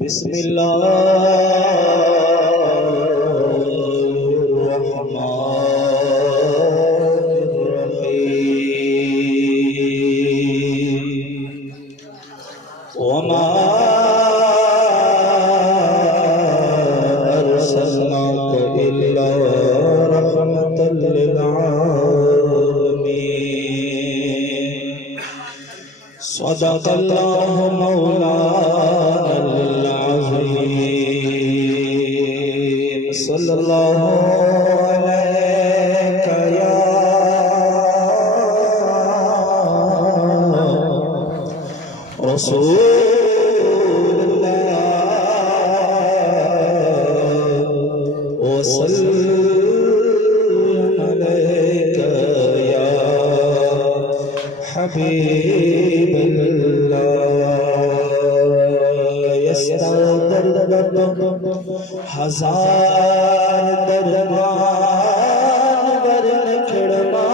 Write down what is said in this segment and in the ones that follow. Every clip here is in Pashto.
बिस्मिल्लाहिर्रहमानिर्रहीम। वमा अर्सलनाक इल्ला रहमतल लिल आलमीन। सदक़ल्लाहु मौलानल अज़ीम। सल्लल्लाहु अलैका या रसूलल्लाह व सल्लम अलैका या हबीबल्लाह। हजार दरबार वरन खड़मा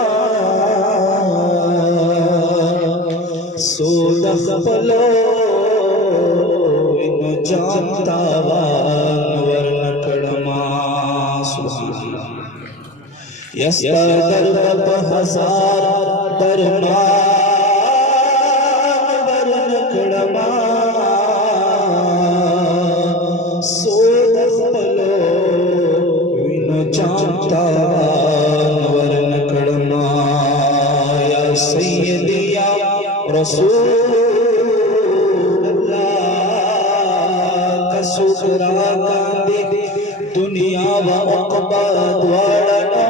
सोदख पलो इन जानता वरन खड़मा। यस्तदरब हजार दरबार वरन खड़मा सोदख पलो इन जानता वरन खड़मा। या सय्यदी या रसूलल्लाह का शुक्रा कांदे दुनिया व उक़बा द्वारनो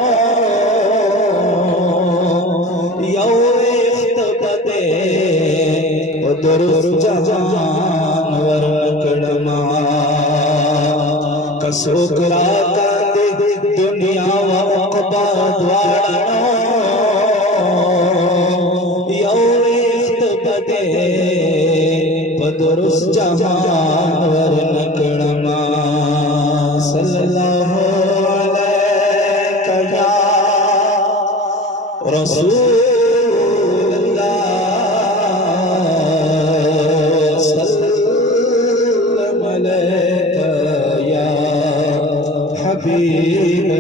यौ इख्तबते दुरुस्त जहान वरन खड़मा। का शुक्रा कांदे दुनिया व उक़बा द्वारनो दुरुस्त जहान वरन खड़मा। सल्लल्लाहु अलैका या रसूलल्लाह सल्लम अलैका या हबीबल्लाह।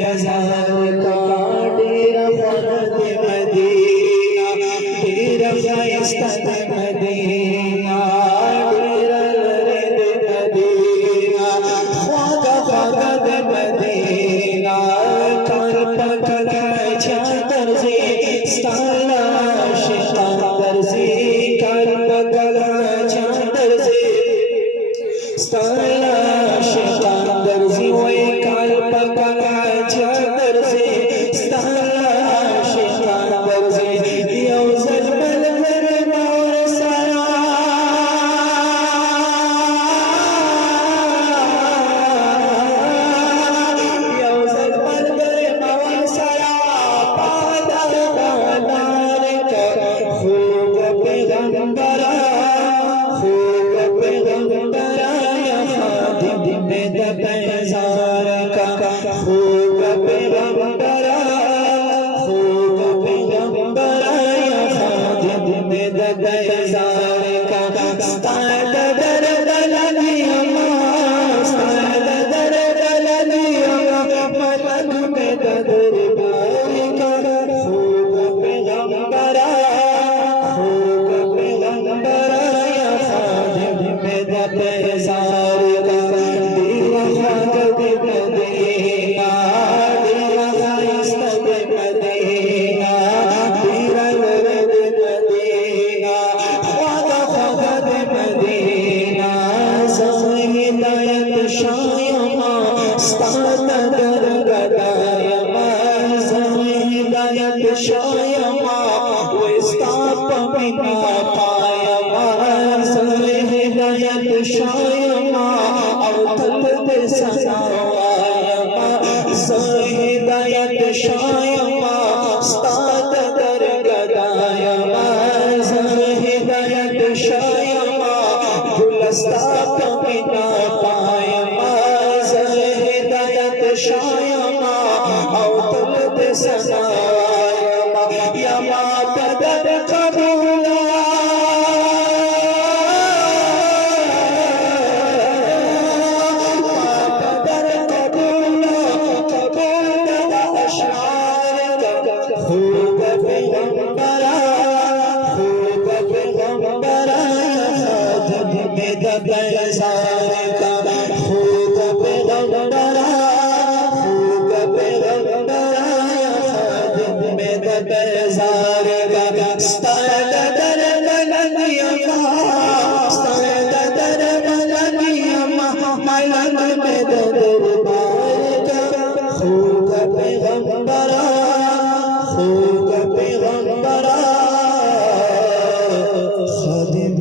बेजार का डेरा फरद मदीना डेरा फैस्तद मदीना डेरा लरद मदीना ख्वागा फगद मदीना कर पकड़ चादर से स्ताला शितान दर्जी कर पकड़ चादर से स्ताला शितान दर्जी वही कर पकड़ चादर से स्ताला शितान दर्जी यौजल बलवर मोर सरा यौजल बलवर मोर सरा पादल बादार का खूब पैगंबरा खूब पैगंबरा या खादिम में बेजार का खूब पैगंबरा खूब पैगंबरा या खादिम में बेजार का स्ताद दर दलनी स्ताद दर दलनी मलक में दरबार का खूब पैगंबरा खूब पैगंबरा या खादिम में बेजार का डेरा फगद मदीना डेरा फैस्तद मदीना डेरा लरद मदीना ख्वागा फगद मदीना हिदायत शायमा स्ताद दर गदायमा हिदायत शायमा विस्ताप बिना पायमा हिदायत शायमा अवतल दे सनावायमा हिदायत शायमा स्ताद दर गदायमा हिदायत शायमा गुलस्ताप बिना पायमा हिदायत शायमा अवतल दे सनावायमा या मा बदर कबूला खूब पैगंबरा खूब पैगंबरा खादिम में बेजार का खूब पैगंबरा खूब पैगंबरा खादिम में बेजार का स्ताद दर बलनिया स्ताद दर बलनिया मलक में दरबार का खूब पैगंबरा खूब पैगंबरा खादिम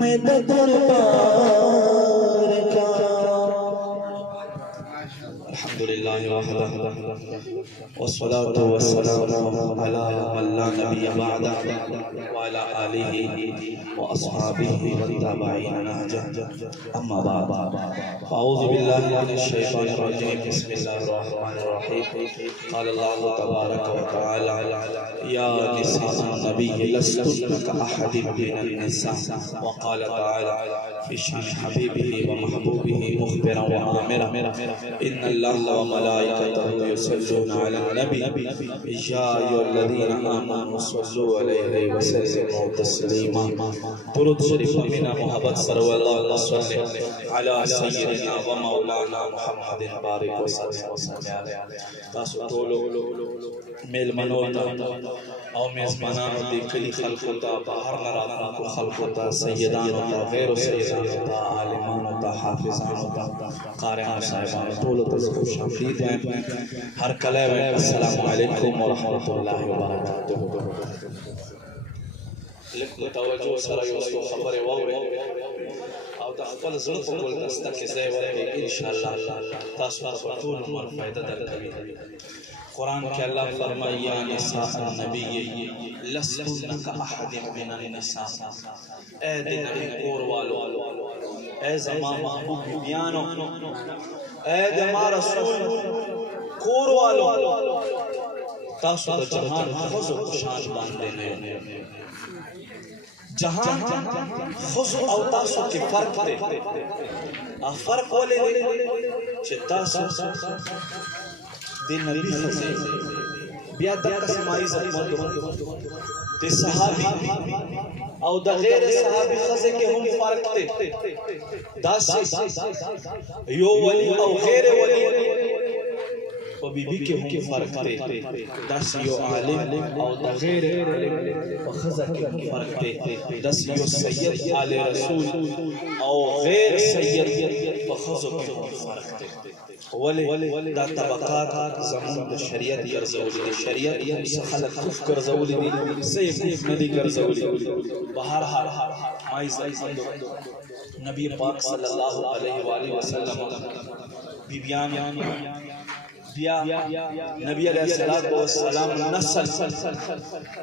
में दरबार का अल्हम्दुलिल्लाह वस्सलातु वस्सलामु अला मन ला नबिय्य बअदा व अला आलिहि व अस्हाबिहि व ताबईन नहजा अम्मा बाद अऊज़ु बिल्लाहि मिनश शैतानिर रजीम बिस्मिल्लाहिर रहमानिर रहीम क़ाल अल्लाहु तबारक व तआला या निसा नबिय्य लस्तुन्ना का अहदिम मिनन निसा व क़ाल तआला फी शान हबीबिहि व महबूबिहि मुख़बिरन व आमिरा इन्नल्लाहा व मलाइकतहु युसल्लूना अलन नबी या अय्युहल्लज़ीना आमनू सल्लू अलैहि व सल्लिमू तस्लीमा दुरूद शरीफ अमीना मोहब्बत सल्लल्लाहु अलैहि अला सय्यिदिना व मौलाना मुहम्मदिन बारिक व सल्लम तासु तोलो मेलमनो और मेज़बानान दी कली खल्क़ता बाहर नराता को खल्क़ता सय्यदान ता गैर सय्यदान ता आलिमान ता हाफिजान ता क़ारिआन साहिबान तोलो तस्को शामिल हैं हर कले में अस्सलामु अलैकुम व रहमतुल्लाहि व बरकातुहू लिखो तवज्जो सरा यो खबर वावरे او د خپل زړه په ګل دسته کې ځای ورکړئ انشاءالله تاسو ته ټول عمر فائدہ درکوي قرآن کې الله فرمایي یا نساء النبی لستن کاحد من النساء اے د نبی کور والو اے زما محبوب بیانو اے د ما رسول کور والو تاسو د جهان خزو شان باندې نه جهان خصو او تاسو کې فرق دی فرق ولې دی چې تاسو د نبی خزه بیا د قسمای عزت د صحابي او د غیر صحابي خزه کې هم فرق دی داسې یو ولی او غیر ولی په بیبي کې هم فرق دی داسې یو عالم او د غیر عالم په خزه کې فرق دی داسې یو سید آل رسول او غیر سید په خزو کې فرق دی ولی دا طبقات زمون د شریعت ګرځولې دي شریعت خلک کف ګرځولې دي سیف نه دي ګرځولې بهر حال نبی پاک صلی الله علیه و آله وسلم بیبیان بیا نبی علیہ الصلوۃ والسلام نسل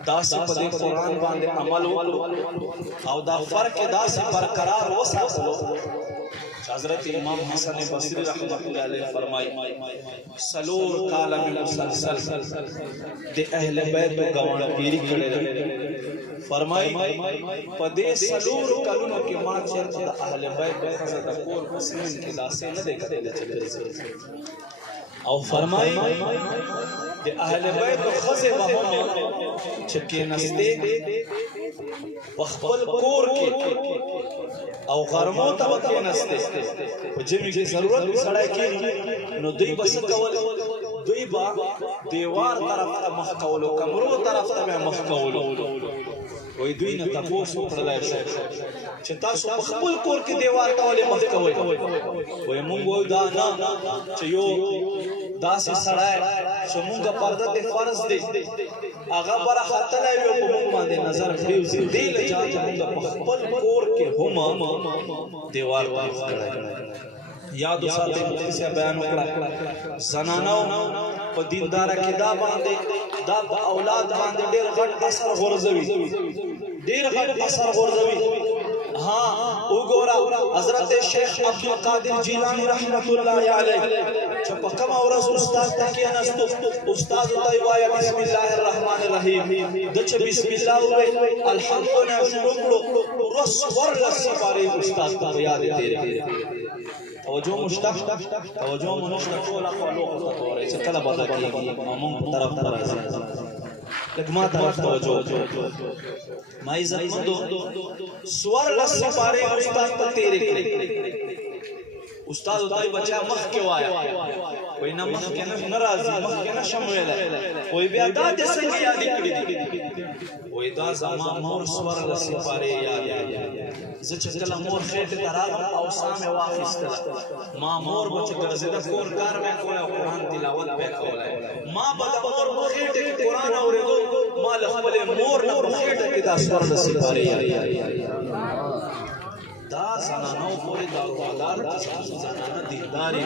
داسې په دې قرآن باندې عمل وکړو او دا فرق داسې برقرار وساتلو حضرت امام حسن بصری رحمۃ اللہ علیہ فرمائی سلور کال میں مسلسل دے اہل بیت گوانگیری کړي فرمائی پدې سلور کلونو کې ما چرته د اهل بیت د کور مسلمان کې داسې نه دی کړی او فرمائی د اهل بیت خزه وهم چې کېنسته خپل کور کې او غرمو ته وکینسته په جمی کې ضرورت سړی کې نو دوی بس کول دوی با دیوار طرف ته مخ کولو کمرو طرف ته مخ کولو وای دوی نه تاسو کړلای شي چې تاسو په خپل کور کې دیوار ته ولې مخ کوئ وای مونږ وای دا نه چې یو داسې سړی چې مونږ پرده ته فرض دی هغه بره خطلای وي په مونږ باندې نظر کړیو چې دی لچا چې مونږ په خپل کور کې هم دیوار باندې یاد ساتي چې بیان وکړه زنانو په دیندار کې دا باندې دا اولاد باندې ډېر غټ اثر غورځوي ډېر غټ اثر غورځوي ها وګورا حضرت شیخ عبد القادر جیلانی رحمت الله علیه چې په کوم ورځ استاد تکي نستو استاد ته وایي بسم الله الرحمن الرحیم د چې بسم الله وایي الحمدلله شروع کړو رس ورلس سپاره استاد ته یاد تیرې توجه مشتاق توجه مشتاق ولا خلوق توري چې کله بدل کیږي موږ طرف راځي لکما طرف توجه ما عزت مندو سور لس سپاره استاد ته تیرې کړې استاد دوی بچا مخ کې وایا وای نه مخ کې نه ناراضي مخ کې نه شمویل وای بیا دا د څنګه یاد کړی دي وای دا زما مور سور لس سپاره یاد زه چې کله مور خېټه تراغم او سامه واخیستله ما مور بچ ګرځیدا کور کار مې کوله قرآن تلاوت به کوله ما بد مور خېټه کې قرآن اورېدو ما خپل مور نه خېټه کې دا سور لس سپاره دا زنانو پورې دا وادار زنانه دینداري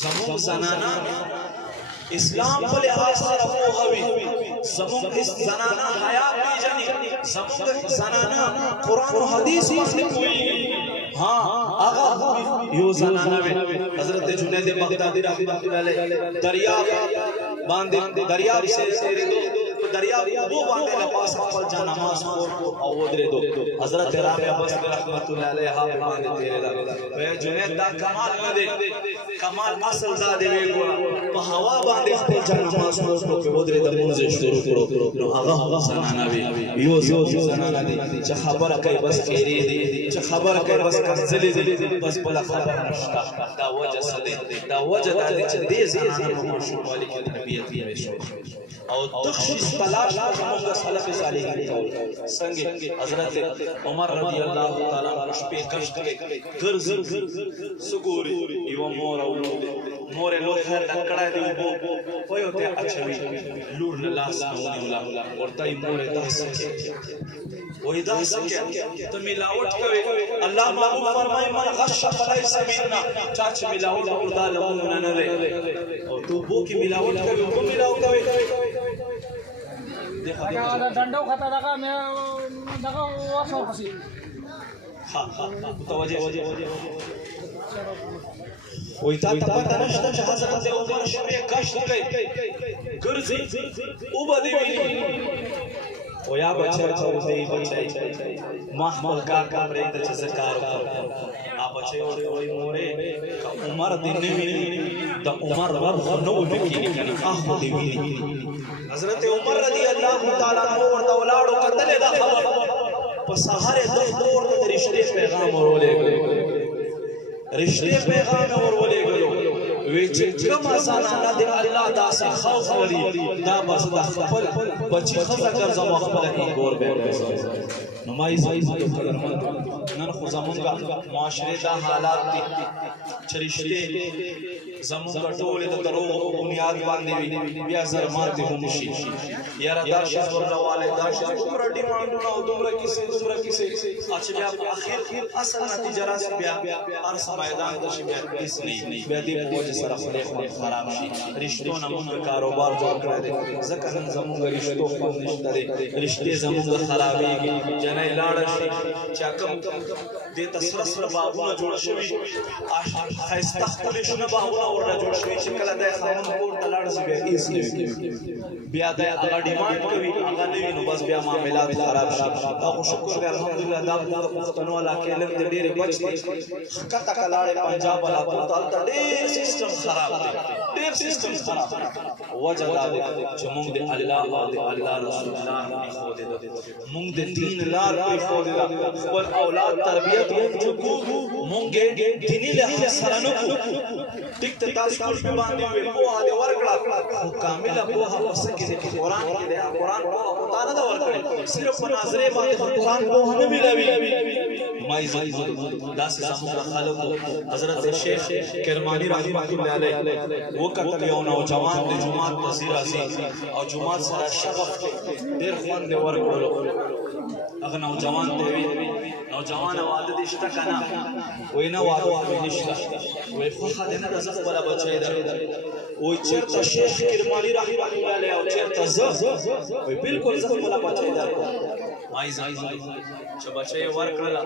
زموږ زنانه اسلام په لحاظ سره پوهوي زموږ زنانه حیا پیژني زموږ زنانه قرآن او حدیث یې کوي ها هغه یو زنانه حضرت جنید بغدادي رحمت الله علیه دریاب باندې دریاب سے تیرېدو دریاب وو باندې لپاس خپل جان نماز او ودرېدو حضرت رابعه بصری رحمت الله علیها باندې تیرېدا وای جنید دا کمال نه دی کمال اصل دا دی وګوره په هوا باندې خپل جان نماز په ودرېد موږ شروع کړو نو هغه زنانه وی یو زنانه دي چې خبره کوي بس خیری دي چې خبره کوي بس کنځلې دي بس بل خبر نشته دا وجه سده دا وجه دا چې دې زنانه په شوالي کې طبيعت یې شو او تخشش تلاش موږ سلف صالحین کول څنګه حضرت عمر رضی الله تعالی عنہ شپې کشت ګرځ سګوري یو مور او مور له خیر کړه دی په یو ته اچوي لور لاس نونی ولا ورته مور تاسو وې دا څنګه ته ملاوت کوي الله محبوب فرمایي من غش فلیس منا چا چې ملاوت وردا لمون نه لري او تو بو کې ملاوت کوي او ملاوت کوي دا ډنډو خطا دغه مې دغه واسو پسی ها توجه وې تا ته پته نشته چې حضرت عمر شپې کشت کوي ګرځي او باندې او یا بچه چوزی بچه محمل کار کمره دا چه زکارو آ بچه اوی موره که عمر دی نوی دا عمر رب خنو بکی آخو دی ویلی حضرت عمر رضی اللہ تعالیٰ عنہ ورطا ولادو قتل دا خبر پسہر دختور دا رشتے پیغام ورولے گلو رشتے پیغام ورولے گلو ویچے کم آسانانا دے اللہ دا سے خوف ولی دا بس دا خپل بچی خزا کر زمان خپل ای گور بیر بیسا نمائی زمان دو خدر مند نن خو زمان کا معاشرے دا حالات دی چرشتے زمان کا ٹولے دا دروغ بنیاد باندے وی بیا ظلمات دی ہمشی یارا داشت ورنوالے داشت دمرا ڈیمانڈو ناو دمرا کسے اچھا بیا آخر اصل نتیجہ راسی بیا ارس میدان داشت بیا اس نہیں بیا دی بوجھ سر خلیق خراب شی رشتوں نمونگ کاروبار جوڑ کردے زکر زمونگ رشتوں خود نشتہ دے رشتے زمونگ خرابی گی جنائی لاڑا شی چاکم دیتا سرسر بابونا جوڑ شوی خیستخ پولیشن بابونا ورنہ جوڑ شوی چکل دے خامن کور تلاڑ سی بیا اس نوی بیا دے اگا ڈیمانڈ کوئی اگا نوی نو بس بیا معاملات خراب شی اگو شکر دے الحمدللہ دا پختنو علا کے لگ دے دیر بچ دے خکتا کلاڑے پنجاب علا پوتا دیر سسٹم خراب دے دیر سسٹم خراب وجہ دا دے چمونگ دے اللہ و دے اللہ رسول اللہ نے خود دے مونگ دے دین لار کوئی خود دے خبر اولاد تربیت چکو مونگے دینی لحظ سرانو کو ٹک تاسکول پہ باندے ہوئے پوہا دے ورکڑا کامل پوہا پسکی دے قرآن کی دے قرآن پوہا پتانا دا ورکڑے صرف مناظرے باندے قرآن پوہا نبی لوی مائی دا سے سامو خالق حضرت شیخ کرمانی رحمت اللہ علیہ وہ قتل یو نوجوان دے جماعت نظیر آزی اور جماعت سارا شغف دیر خوان دے ورکڑو اگر نوجوان دے وی نوجوان والد اشتا کنا وی نا والد نشتا وی خوخا دینا رزق بلا بچائی در وی چرتا شیخ کرمانی رحمت اللہ علیہ اور چرتا زر وی بالکل رزق بلا بچائی در مائی زائی چھ بچائی ورکڑا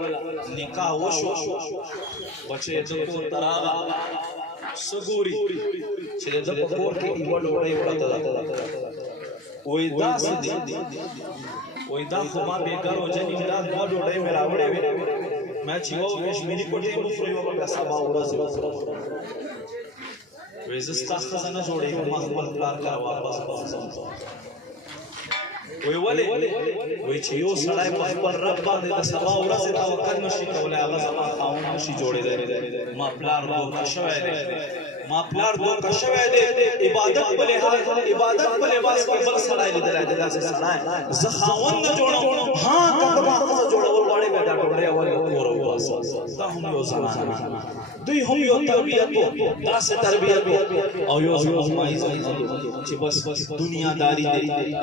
نکاح وشو بچائی دکو تراغا سگوری چھے دکو کور کے ایوڑ وڑے وڑتا دا وی دا سدی وی دا خما بیگر و جنی دا موڑ وڑے میرا وڑے میں چھو ویش میری کوٹے مفری وقت ایسا باورا سے وی زستا خزانہ جوڑے مخبل پلار کر واپس بازا وی ولی وی چھیو سڑائی مخبل رب باندے دا سبا ورا سے توقع نشی کولے آغا زمان خاون نشی جوڑے دے ما پلار دو کشوے دے ما پلار دو کشوے دے عبادت بلے عبادت بلے باس کو بل سڑائی لے دلائے دلائے سے سڑائی زخاون نہ جوڑا ہاں کتبا خزا جوڑا وہ بڑے بیدا ٹوڑے والی اور واسا دا ہم یو زمان دوی ہم یو تربیت دا سے تربیت او یو زمان چی بس دنیا داری دے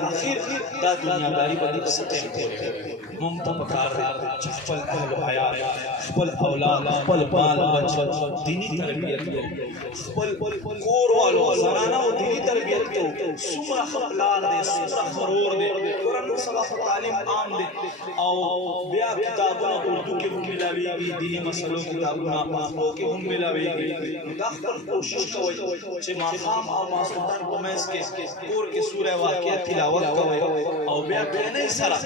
آخر دا دنیا داری بدی سٹیم کھولے ممتم کار دے چفل اہل و حیات خپل اولاد خپل بال بچ دینی تربیت کو خپل کور والو زنانہ و دینی تربیت کو سمرہ خپلال دے سمرہ خرور دے قرآن صلاح تعلیم عام دے او بیا کتابوں اردو کے ہم ملاوی گی دینی مسئلوں کتابوں پاکوں کے ہم ملاوی گی مداخل کوشش کوئی چھے ماخام او ماسلطان کو میں اس کے کور کے سورہ واقعہ تلاوت کوئی او بیا نہیں سرا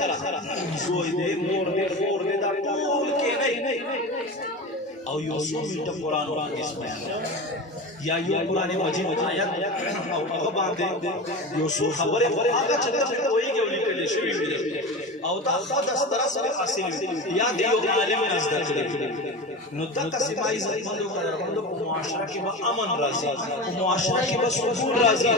زوئی دے مور دے خور دے دا ٹول کے نہیں او یو سو منٹا قرآن پاک اس میں یا یو قرآن مجید آیت او اغبان دے یو سو خبر آگا چلتا پھر وہی گے اولی کلے شوی ہوئی او دا خود اس طرح سے حاصل یا دیو عالم نزدک دے نو دکا سپائی زمندو کا درمندو کو معاشرہ کی با امن رازی معاشرہ کی با سکون رازی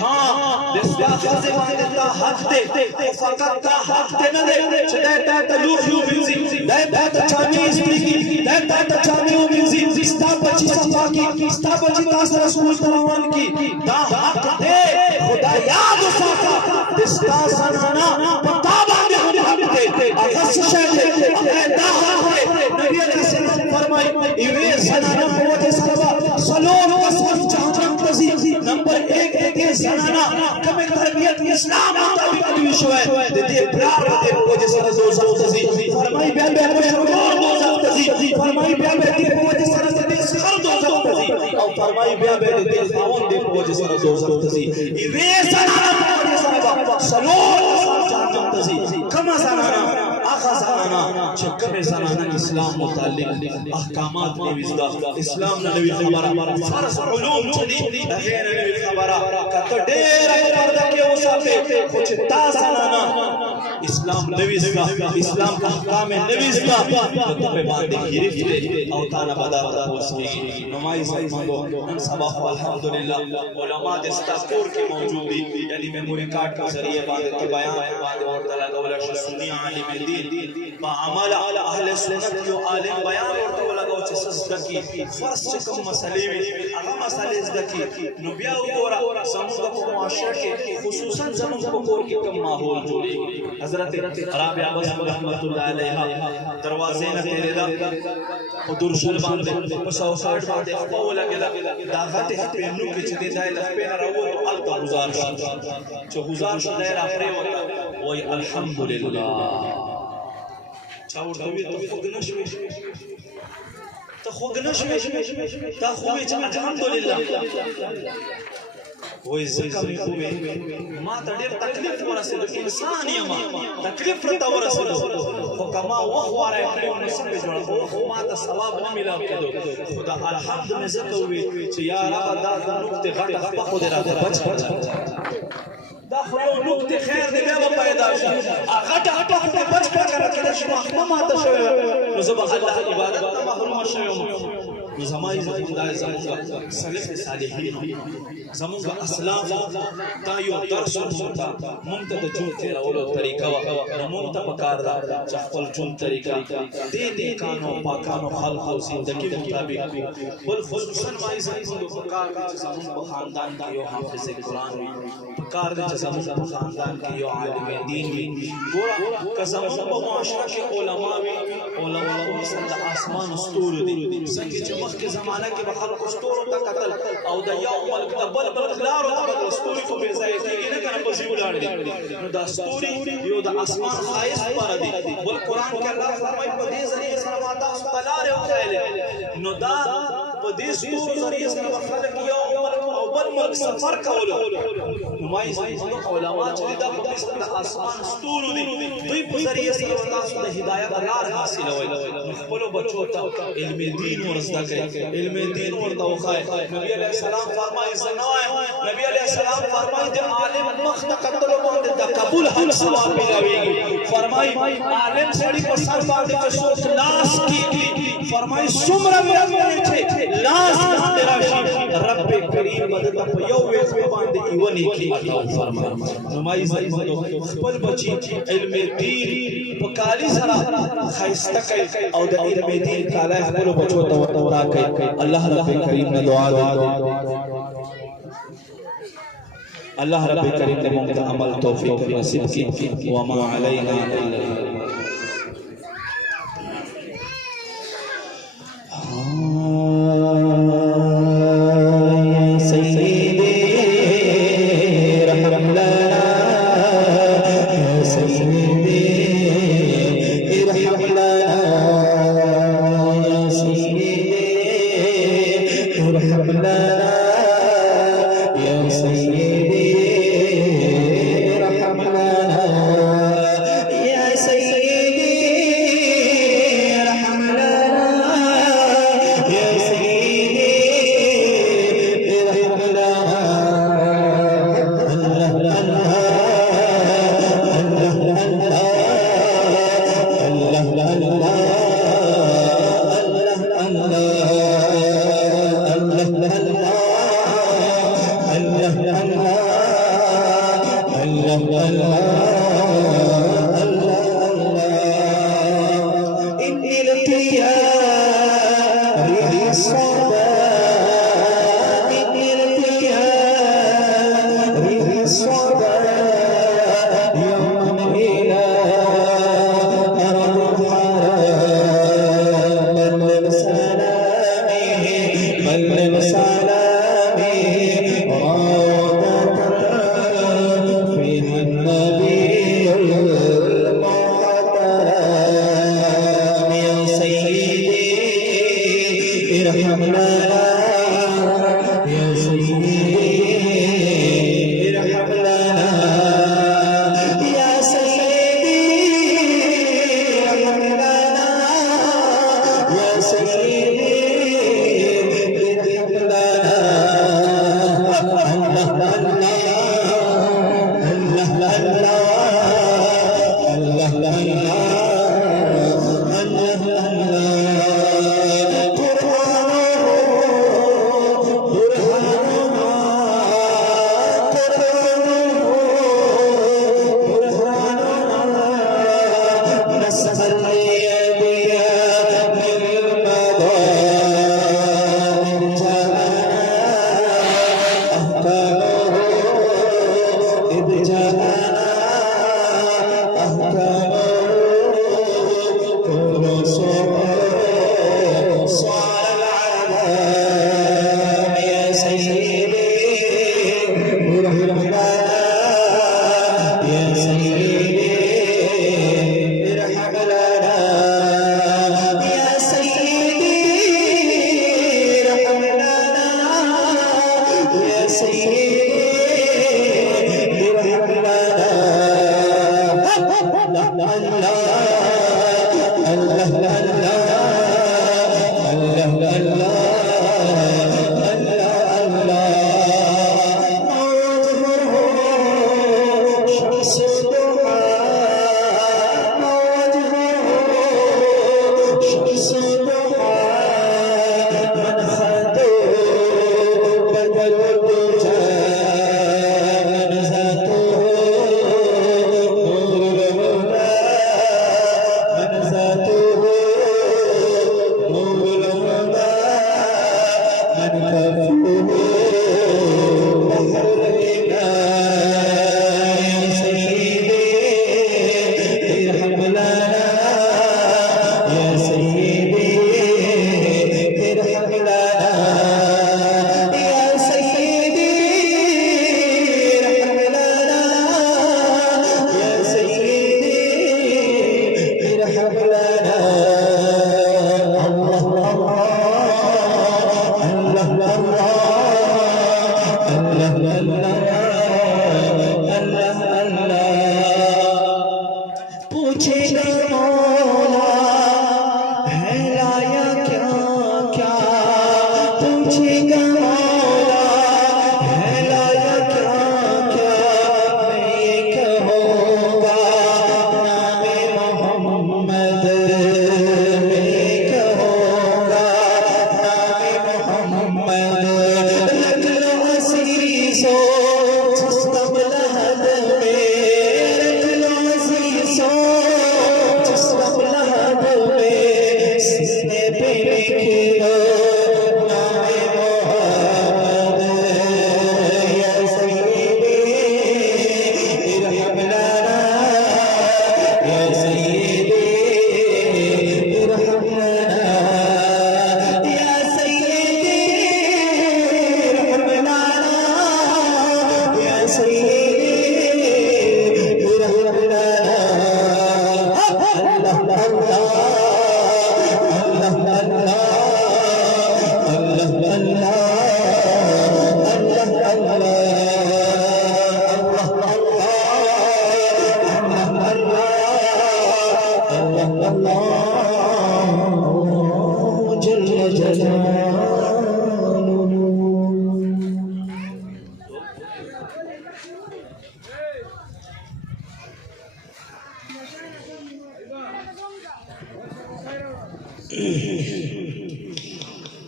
ہاں دستا خزے باندے تا حق دے فقط تا حق دے نہ دے چھتے تا لوخیو بنزی دے تا چامی اسپریکی دے تا چامیو بنزی ستا بچی صفا کی ستا بچی تاس رسول تروان کی تا حق دے خدا یاد ساکا دستا سنانا پتا باندے ہم حق دے اغس شہد دے دا حق دے نبی علیہ السلام فرمائی ایوے زنانہ قوت سربا سلون قسم جہاں تزی نمبر ایک زنانہ کمی تربیت اسلام مطابق علیہ شوئے دے پرار دے قوت سر دوزہ تزی فرمائی بیان بے مشہور دوزہ تزی فرمائی بیان بے دے قوت سر دے سر دوزہ تزی اور فرمائی بیان بے دے خاون دے قوت سر دوزہ تزی ایوے زنانہ قوت سربا سلور جهنم تزي كما زنانا آخا زنانا چکم زنانا اسلام متعلق احکامات نویزدا اسلام نوی خبرہ فرض علوم چلی دغیر نوی خبرہ کت دیر پردہ کے وساتے کچھ تا زنانا اسلام نویزدا اسلام احکام نویزدا تو پہ باندے گرفتے او تانا بدا تپوسمی نمائی زمانگو ان سبا الحمدللہ علماء دستاکور کی موجودی یعنی میموری کارڈ کا ذریعے باندے کے بیان باندے ورطلہ گولا شسنی عالم دین با عمل اہل سنت جو عالم بیان ورطلہ گو چسس دکی فرس چکم مسئلے میں اگا مسئلے دکی نبیاء گورا زمانگا کو معاشر کے خصوصاً زمانگا کو کور کی کم ماحول جوڑی حضرت رابع عباس رحمت اللہ علیہ دروازے نہ تیرے دا حضور شل باندے پس اوساٹ باندے اخواو لگے دا غٹ پینو کی چدے دائے لفپین رو تو التا گزار شد چو گزار شد دائر آفرے ہوتا وی الحمدللہ چاور دوی تو خوگ نشوی تا خوگ نشوی تا خوبی چا الحمدللہ وہی ذکر خوبی ما تا دیر تکلیف ورسلو انسانی ما تکلیف رتا ورسلو کما وخوار اپنے نصیب جوڑا خو ما تا ثواب نہ ملا کدو خدا الحمد میں ذکر ہوئی چ یا رب دا نقطے غٹ غپا خود را بچ دا خلو نقطے خیر دے بے پیدا شي غٹ غٹ خود بچ کر کړه شما ما تا شو زبا الله عبادت محروم شوم زمای زمای سلف صالحین زمونگا اسلام دا یو درس ہوتا ممتد جون تیرا اولو طریقہ ممتد پکار دا چخفل جون طریقہ دے نیکانو پاکانو خلق و زندگی مطابق بل خصوصاً وائی زمونگا پکار دا زمونگا خاندان کی یو حافظ قرآن پکار دا زمونگا خاندان کی یو عالم دین گورا کہ زمونگا معاشرہ کے علماء صلی آسمان استور دی سنگی چمخ کے زمانہ کے بخلق استور تا قتل او دا یوم القتل بل کلارو تا بل ستوری کو بے ضائع کی نہ کنا پسی اڑاڑ دی نو دا ستوری یو دا اسمان خائص پر دی بل قران کے اللہ فرمائے پدی ذریعے سماوات استلار او خیل نو دا پدی ستوری ذریعے سے خلق یو او بل ملک سفر کولو نمائی علماء چلی دا پدی اسمان ستور دی دوی ذریعے سے اللہ سبحانہ ہدایت اللہ حاصل ہوئی بولو بچو تا علم دین ورزدا کہ علم دین وردا وخائے نبی علیہ السلام فرمائے نبی علیہ السلام فرمائی دے عالم مخت قتل باندے دا قبول حق ثواب ملاوی فرمائی عالم سڑی کو سر باندے کے سوچ لاس کی فرمائی سمرہ میں چھے لاس باندے راشی رب کریم مدد یو ویس باندے ایوانی کی عطا فرمائی نمائی زمانو خپل بچی علم دین پکالی سرا خیستہ کئی او دا علم دین کالا خپلو بچو تورا کئی اللہ رب کریم نے دعا دے اللہ رب کریم نے ممکن عمل توفیق نصیب کی وما علینا الا يا سيدي ارحم لنا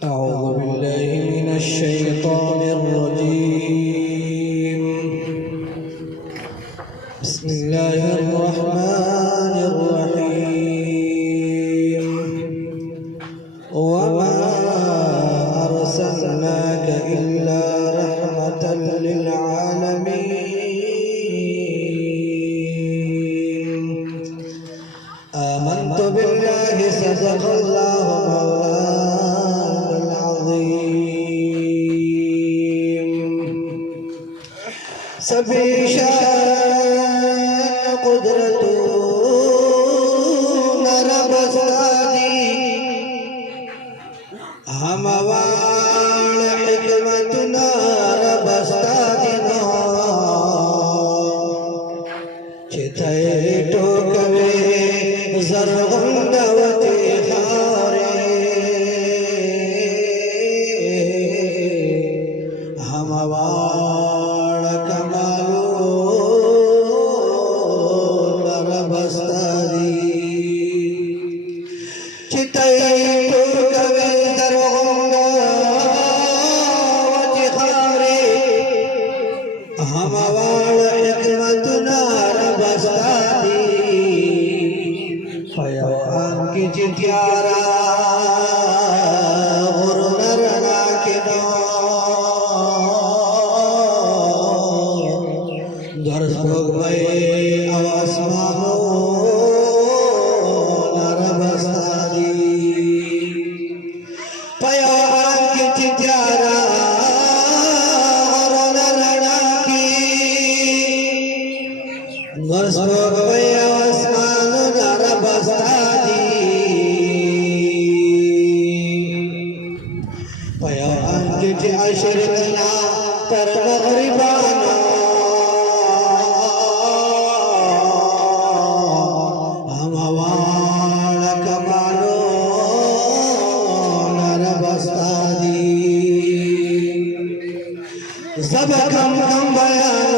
أعوذ بالله من الشيطان الرجيم. بسم الله الرحمن الرحيم. وما أرسلناك إلا رحمة للعالمين. آمنت بالله صدق الله مولانا العظيم. سبي شان قدرت رب سادي هموال حكمتنا رب سادنا چتھے ٹوکوے زرغندوتی خارے هموال کمالو رب سادی چتھے ٹوکوے زرغندوتی خارے هموال حکمتنا رب سادی فیوان کی چتیارا غرنرنا کے نو درس بگوئے آسمانو رب سادی فیوان کی چتیارا غرنرنا کی درس بگوئے آسمانو رب سادی सब कम कम बयान